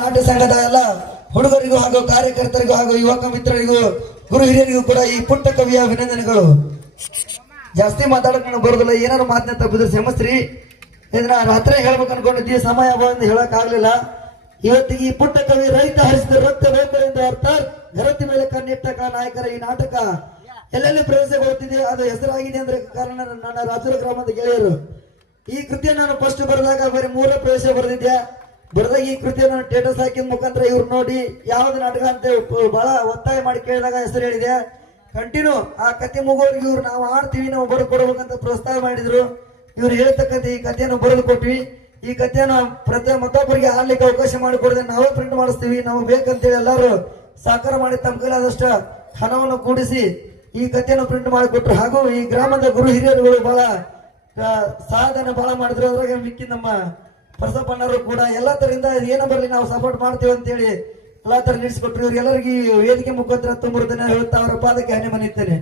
ನಾಟ್ಯ ಸಂಘದ ಎಲ್ಲ ಹುಡುಗರಿಗೂ ಹಾಗೂ ಕಾರ್ಯಕರ್ತರಿಗೂ ಹಾಗೂ ಯುವಕ ಮಿತ್ರರಿಗೂ ಗುರು ಹಿರಿಯರಿಗೂ ಕೂಡ ಈ ಪುಟ್ಟ ಕವಿಯ ಅಭಿನಂದನೆಗಳು. ಜಾಸ್ತಿ ಮಾತಾಡಕ್ ನನಗೆ ಬರೋದಿಲ್ಲ, ಏನಾರು ಮಾತನ್ನ ತಪ್ಪಿದ್ರೆ ಕ್ಷಮಿಸ್ರಿ. ಇದನ್ನ ರಾತ್ರಿ ಹೇಳ್ಬೇಕು ಅನ್ಕೊಂಡಿದ್ದಿ, ಸಮಯ ಬಂದು ಹೇಳಕ್ ಆಗ್ಲಿಲ್ಲ. ಇವತ್ತಿಗೆ ಈ ಪುಟ್ಟ ಕವಿ ರೈತ ಹರಿಸಿದ ರಕ್ತ ಬೇಕಾರಿಂದ ಅರ್ಥಾತ್ ಗರತಿ ಮೇಲೆ ಕಣ್ಣಿಟ್ಟ ನಾಯಕರ ಈ ನಾಟಕ ಎಲ್ಲೆಲ್ಲಿ ಪ್ರವೇಶಗೊಳ್ಳುತ್ತಿದೆ, ಅದು ಹೆಸರಾಗಿದೆ ಅಂದ್ರೆ ಕಾರಣ ನನ್ನ ರಾಜೂರ ಗ್ರಾಮದ ಗೆಳೆಯರು. ಈ ಕೃತಿಯ ನಾನು ಫಸ್ಟ್ ಬರೆದಾಗ ಬರೀ 3 ಪ್ರವೇಶ ಬರೆದಿದ್ದೆ. ಬರೆದಾಗ ಈ ಕೃತಿಯ ನಾನು ಸ್ಟೇಟಸ್ ಹಾಕಿದ ಮುಖಾಂತರ ಇವ್ರು ನೋಡಿ ಯಾವ್ದು ನಾಟಕ ಅಂತ ಬಹಳ ಒತ್ತಾಯ ಮಾಡಿ ಕೇಳಿದಾಗ ಹೆಸರು ಹೇಳಿದೆ. ಕಂಟಿನ್ಯೂ ಆ ಕತೆ ಮುಗೋರಿಗೆ ಇವ್ರು ನಾವು ಆಡ್ತೀವಿ, ನಾವು ಬರೆದು ಕೊಡ್ಬೇಕಂತ ಪ್ರೋತ್ಸಾಹ ಮಾಡಿದ್ರು. ಇವ್ರು ಹೇಳ್ತಕ್ಕಂಥ ಈ ಕಥೆಯನ್ನು ಬರೆದು ಕೊಟ್ವಿ. ಈ ಕಥೆಯನ್ನು ಮತ್ತೊಬ್ಬರಿಗೆ ಆಡ್ಲಿಕ್ಕೆ ಅವಕಾಶ ಮಾಡಿಕೊಡದೆ ನಾವೇ ಪ್ರಿಂಟ್ ಮಾಡಿಸ್ತೀವಿ, ನಾವು ಬೇಕಂತೇಳಿ ಎಲ್ಲರೂ ಸಹಕಾರ ಮಾಡಿ ತಮ್ಮ ಕೈಲಾದಷ್ಟು ಹಣವನ್ನು ಕೂಡಿಸಿ ಈ ಕಥೆಯನ್ನು ಪ್ರಿಂಟ್ ಮಾಡಿಕೊಟ್ರು. ಹಾಗೂ ಈ ಗ್ರಾಮದ ಗುರು ಹಿರಿಯರುಗಳು ಬಹಳ ಸಾಧನೆ ಬಹಳ ಮಾಡಿದ್ರು. ಅದ್ರಾಗ ಮಿಕ್ಕಿ ನಮ್ಮ ಪರಸಪ್ಪಣ್ಣರು ಕೂಡ ಎಲ್ಲಾ ತರದಿಂದ ಏನ ಬರಲಿ ನಾವು ಸಪೋರ್ಟ್ ಮಾಡ್ತೀವಿ ಅಂತೇಳಿ ಎಲ್ಲಾ ತರ ನಡೆಸಿಕೊಟ್ರು. ಇವ್ರಿಗೆಲ್ಲರಿಗೂ ವೇದಿಕೆ ಮುಖಾಂತರ ತುಂಬ ಹೇಳುತ್ತಾ ಅವರ ಪಾದಕ್ಕೆ ಹನಿ ಮನಿತ್ತೇನೆ.